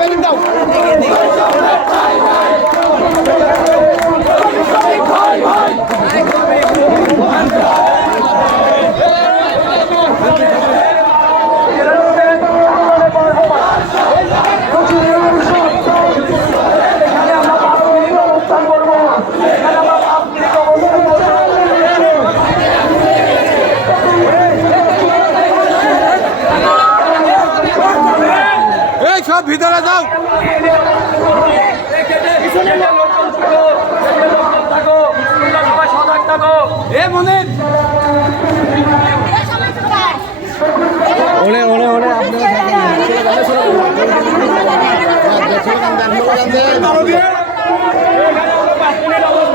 সবাই দাও এই সব ভিতরে যাও। এ মনির। ওলে ওলে ওলে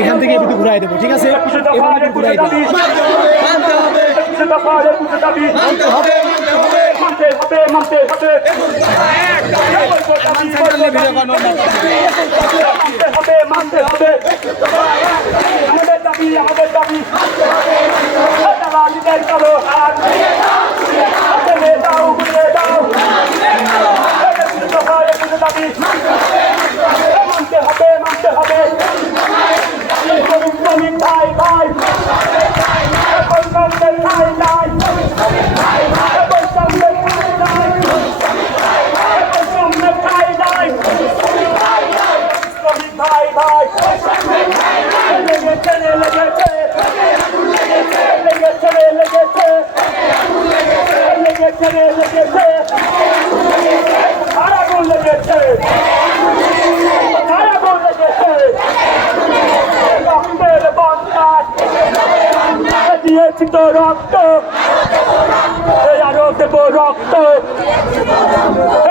এখান থেকে একটু ঘুরাই দেবো ঠিক আছে? এবার হবে মানতে হবে আমাদের দাবি আমাদের দাবি। কালো হাত ফেলে দাও দাও দাবি। দিয়েছি তো রক্ত আরও দেবো রক্ত